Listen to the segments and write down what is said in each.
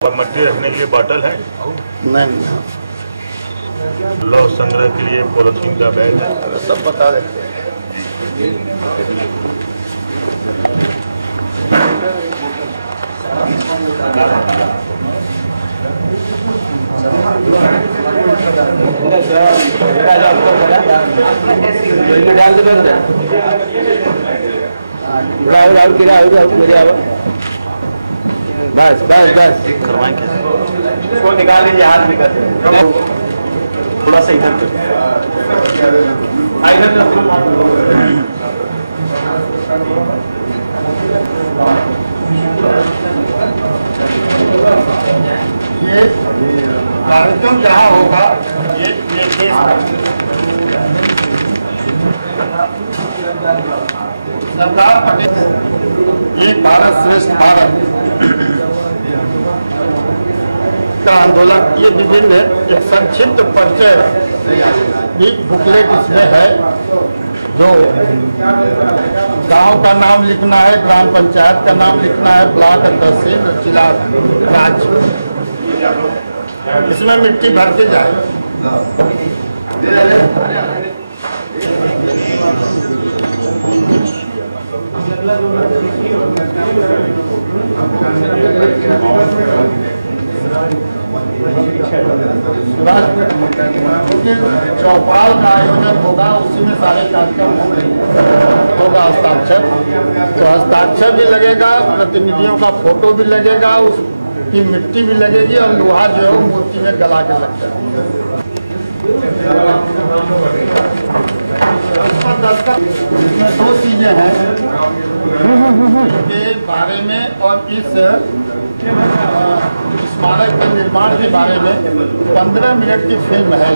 और मट्टी रखने के लिए बॉटल है नहीं, लौह संग्रह के लिए पॉलिथीन का बैग है, सब बता देते हैं। बस बस बस करवाएंगे इसको निकाल लीजिए, हाथ निकाल थोड़ा सा इधर ये कार्यक्रम जहाँ होगा ये सरदार पटेल ये भारत श्रेष्ठ भारत का आंदोलन, ये विभिन्न है। एक संक्षिप्त परिचय एक बुकलेट इसमें है, जो गांव का नाम लिखना है, ग्राम पंचायत का नाम लिखना है, ब्लॉक तहसील जिला राज्य, इसमें मिट्टी भर के जाए। चौपाल का आयोजन होगा, उसी में सारे कार्यक्रम होगा। हस्ताक्षर तो हस्ताक्षर भी लगेगा, प्रतिनिधियों का फोटो भी लगेगा, उसकी मिट्टी भी लगेगी और लोहा जो है मूर्ति में गला के लगता है। इसमें दो चीजें हैं के बारे में और इस स्मारक के निर्माण के बारे में 15 मिनट की फिल्म है।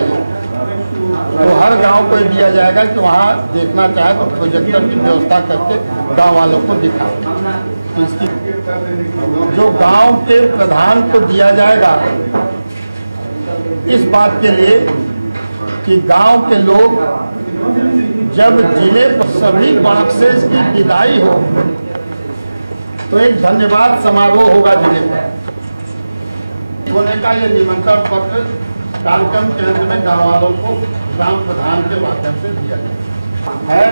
तो हर गांव को दिया जाएगा कि वहाँ देखना चाहे तो प्रोजेक्टर की व्यवस्था करके गांव वालों को दिखाए। तो इसकी जो गांव के प्रधान को दिया जाएगा इस बात के लिए कि गांव के लोग जब जिले पर सभी बॉक्सेस की विदाई हो तो एक धन्यवाद समारोह होगा जिले में होने का। ये निमंत्रण पत्र कार्यक्रम केंद्र में गाँव वालों को ग्राम प्रधान के माध्यम से दिया जाता है।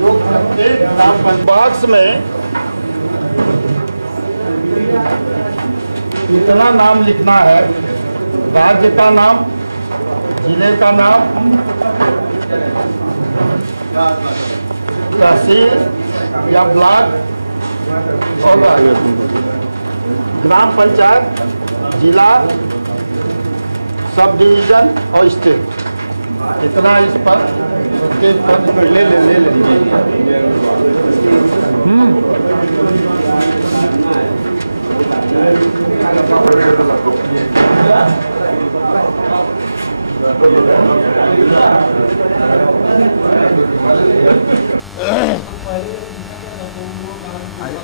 लोग प्रत्येक ग्राम बॉक्स में इतना नाम लिखना है, राज्य का नाम, जिले का नाम, तहसील या ब्लॉक और ग्राम पंचायत, जिला, सब डिवीजन और स्टेट, इतना इस पर प्रत्येक पद ले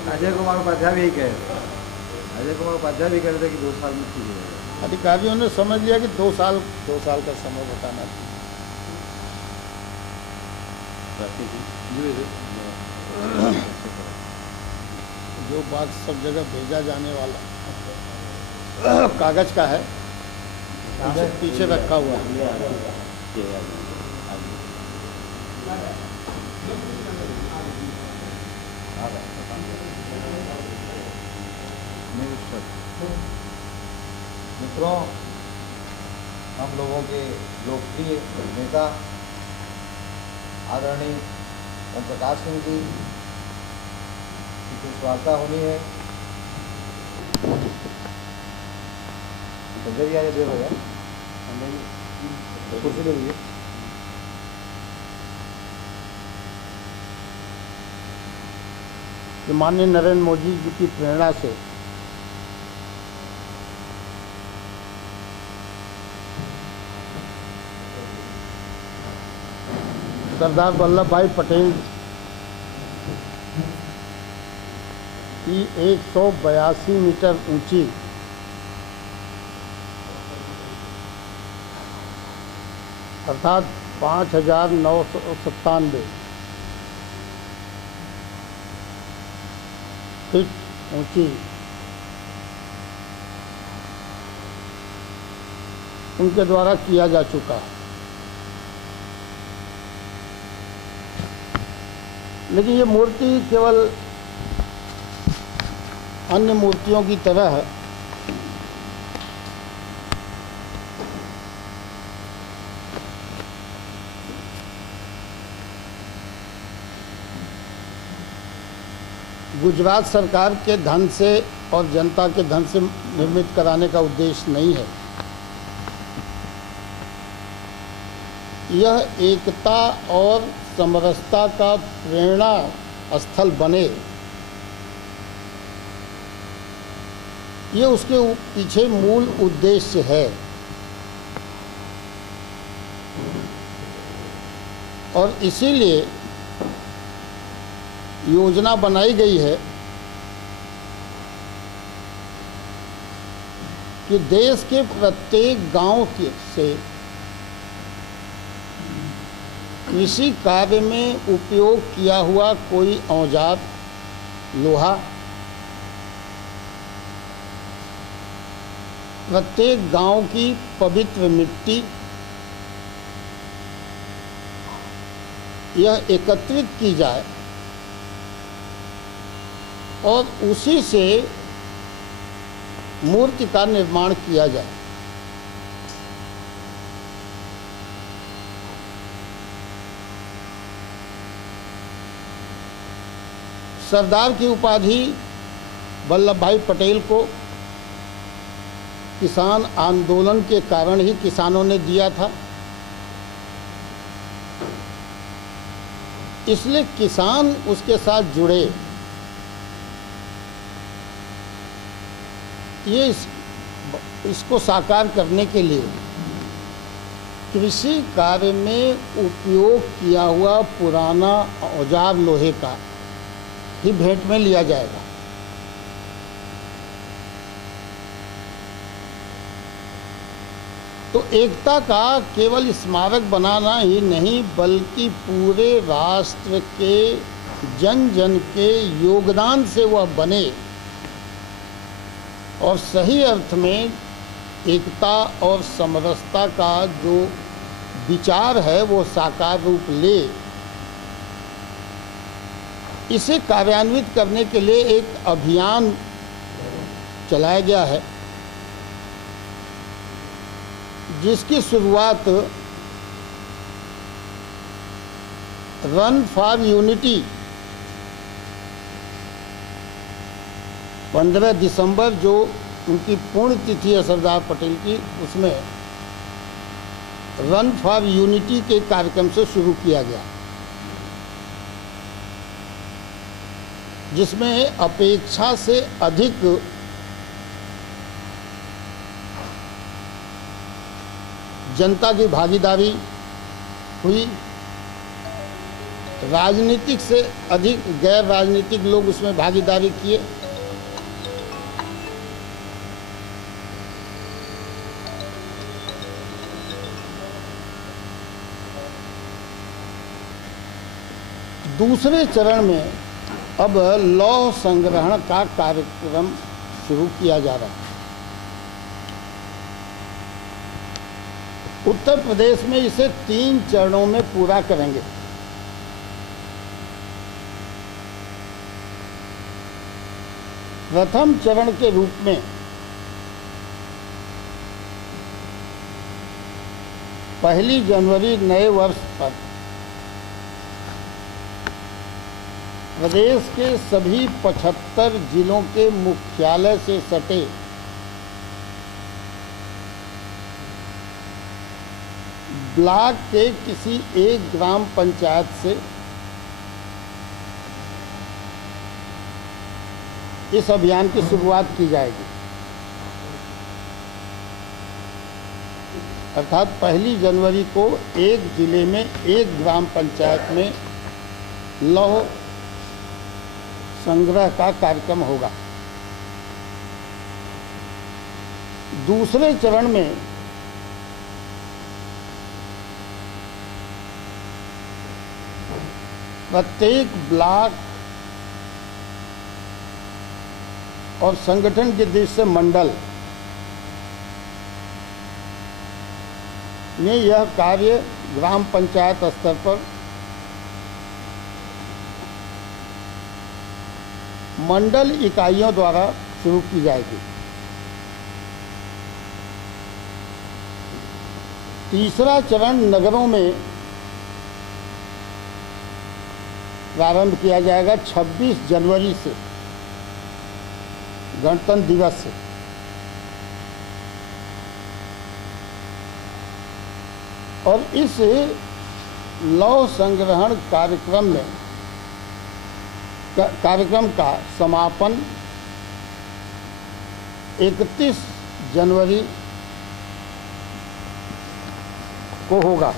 अजय कुमार उपाध्याय भी कह रहे थे कि 2 साल में ठीक है। अधिकारियों ने समझ लिया कि 2 साल का समय बताना जो बात सब जगह भेजा जाने वाला कागज का है, पीछे रखा हुआ है। मित्रों, हम लोगों के लोकप्रिय नेता आदरणीय ओम प्रकाश सिंह जी की कुछ वार्ता होनी है। कुर्सी ले लीजिए। माननीय नरेंद्र मोदी जी की प्रेरणा से सरदार वल्लभ भाई पटेल की 182 मीटर ऊंची अर्थात 5,997 फीट ऊंची उनके द्वारा किया जा चुका है। लेकिन ये मूर्ति केवल अन्य मूर्तियों की तरह है गुजरात सरकार के धन से और जनता के धन से निर्मित कराने का उद्देश्य नहीं है। यह एकता और समरसता का प्रेरणा स्थल बने, ये उसके पीछे मूल उद्देश्य है। और इसीलिए योजना बनाई गई है कि देश के प्रत्येक गांव से कृषि कार्य में उपयोग किया हुआ कोई औजार, लोहा, प्रत्येक गांव की पवित्र मिट्टी, यह एकत्रित की जाए और उसी से मूर्ति का निर्माण किया जाए। सरदार की उपाधि वल्लभ भाई पटेल को किसान आंदोलन के कारण ही किसानों ने दिया था। इसलिए किसान उसके साथ जुड़े। ये इसको साकार करने के लिए कृषि कार्य में उपयोग किया हुआ पुराना औजार लोहे का ही भेंट में लिया जाएगा। तो एकता का केवल स्मारक बनाना ही नहीं, बल्कि पूरे राष्ट्र के जन जन के योगदान से वह बने और सही अर्थ में एकता और समरसता का जो विचार है वो साकार रूप ले। इसे कार्यान्वित करने के लिए एक अभियान चलाया गया है, जिसकी शुरुआत रन फॉर यूनिटी 15 दिसंबर जो उनकी पूर्ण तिथि है सरदार पटेल की, उसमें रन फॉर यूनिटी के कार्यक्रम से शुरू किया गया, जिसमें अपेक्षा से अधिक जनता की भागीदारी हुई। राजनीतिक से अधिक गैर राजनीतिक लोग उसमें भागीदारी किए। दूसरे चरण में अब लौह संग्रहण का कार्यक्रम शुरू किया जा रहा है। उत्तर प्रदेश में इसे 3 चरणों में पूरा करेंगे। प्रथम चरण के रूप में पहली जनवरी नए वर्ष पर प्रदेश के सभी 75 जिलों के मुख्यालय से सटे ब्लॉक के किसी एक ग्राम पंचायत से इस अभियान की शुरुआत की जाएगी। अर्थात 1 जनवरी को एक जिले में एक ग्राम पंचायत में लौह संग्रह का कार्यक्रम होगा। दूसरे चरण में प्रत्येक ब्लॉक और संगठन के दृष्टि से मंडल में यह कार्य ग्राम पंचायत स्तर पर मंडल इकाइयों द्वारा शुरू की जाएगी। तीसरा चरण नगरों में प्रारंभ किया जाएगा 26 जनवरी से, गणतंत्र दिवस से। और इस लौह संग्रहण कार्यक्रम का समापन 31 जनवरी को होगा।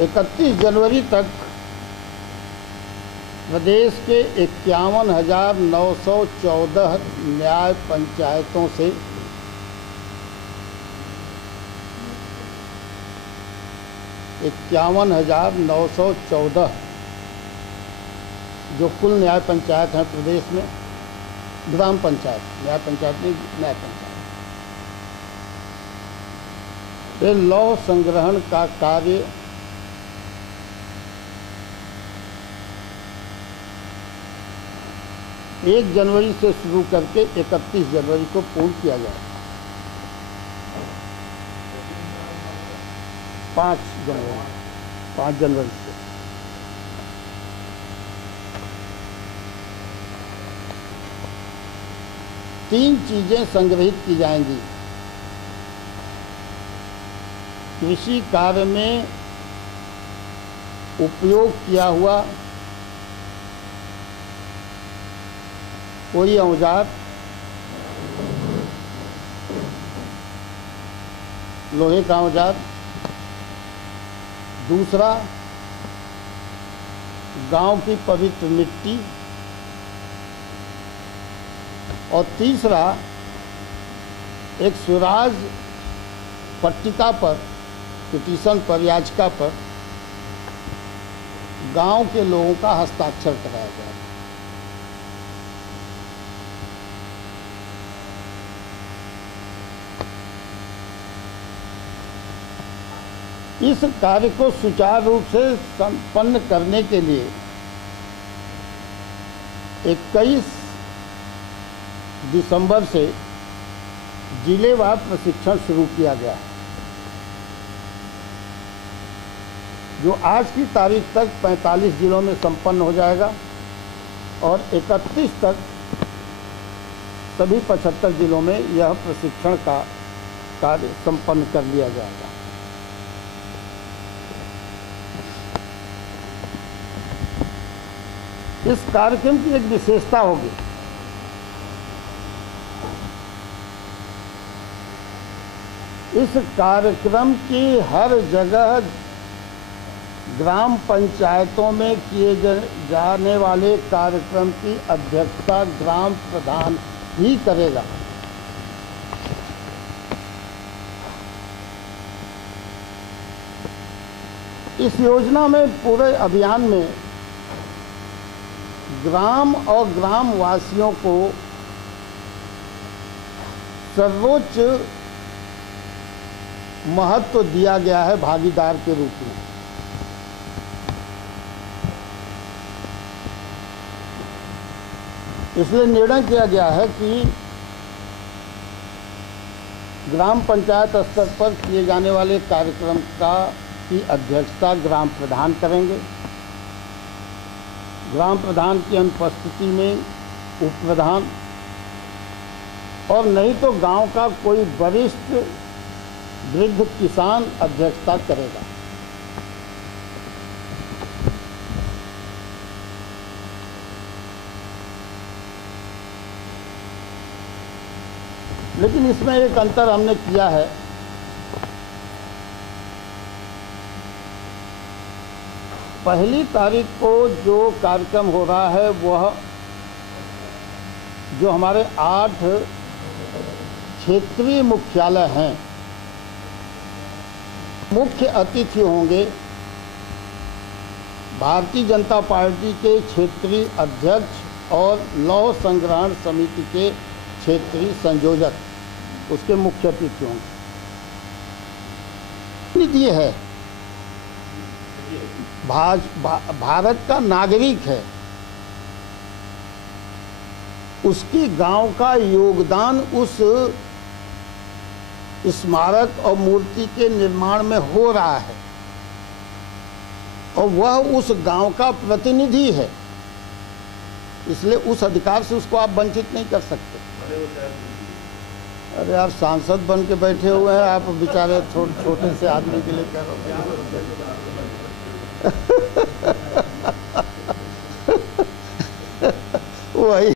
31 जनवरी तक प्रदेश के 51,914 न्याय पंचायतों से 51,914 जो कुल न्याय पंचायत हैं प्रदेश में, ग्राम पंचायत, न्याय पंचायत नहीं, न्याय पंचायत, ये लौह संग्रहण का कार्य एक जनवरी से शुरू करके 31 जनवरी को पूर्ण किया जाएगा। 5 जनवरी से। तीन चीजें संग्रहित की जाएंगी। कृषि कार्य में उपयोग किया हुआ कोई औजार, लोहे का औजार। दूसरा, गांव की पवित्र मिट्टी। और तीसरा, एक स्वराज पट्टिका पर, पिटीशन पर, याचिका पर गांव के लोगों का हस्ताक्षर कराया जाए। इस कार्य को सुचारू रूप से संपन्न करने के लिए 21 दिसंबर से जिलेवार प्रशिक्षण शुरू किया गया है, जो आज की तारीख तक 45 जिलों में संपन्न हो जाएगा और 31 तक सभी 75 जिलों में यह प्रशिक्षण का कार्य संपन्न कर लिया जाएगा। इस कार्यक्रम की एक विशेषता होगी। इस कार्यक्रम की हर जगह ग्राम पंचायतों में किए जाने वाले कार्यक्रम की अध्यक्षता ग्राम प्रधान ही करेगा। इस योजना में, पूरे अभियान में ग्राम और ग्रामवासियों को सर्वोच्च महत्व दिया गया है भागीदार के रूप में। इसलिए निर्णय किया गया है कि ग्राम पंचायत स्तर पर किए जाने वाले कार्यक्रम की अध्यक्षता ग्राम प्रधान करेंगे। ग्राम प्रधान की अनुपस्थिति में उप प्रधान, और नहीं तो गांव का कोई वरिष्ठ वृद्ध किसान अध्यक्षता करेगा। लेकिन इसमें एक अंतर हमने किया है। पहली तारीख को जो कार्यक्रम हो रहा है, वह जो हमारे 8 क्षेत्रीय मुख्यालय हैं, मुख्य अतिथि होंगे भारतीय जनता पार्टी के क्षेत्रीय अध्यक्ष और लौह संग्रहण समिति के क्षेत्रीय संयोजक, उसके मुख्य अतिथियों निधि है, भारत का नागरिक है, उसकी गांव का योगदान उस स्मारक और मूर्ति के निर्माण में हो रहा है और वह उस गांव का प्रतिनिधि है, इसलिए उस अधिकार से उसको आप वंचित नहीं कर सकते। अरे आप सांसद बन के बैठे हुए हैं, आप बेचारे छोटे से आदमी के लिए कह रहे हो। वही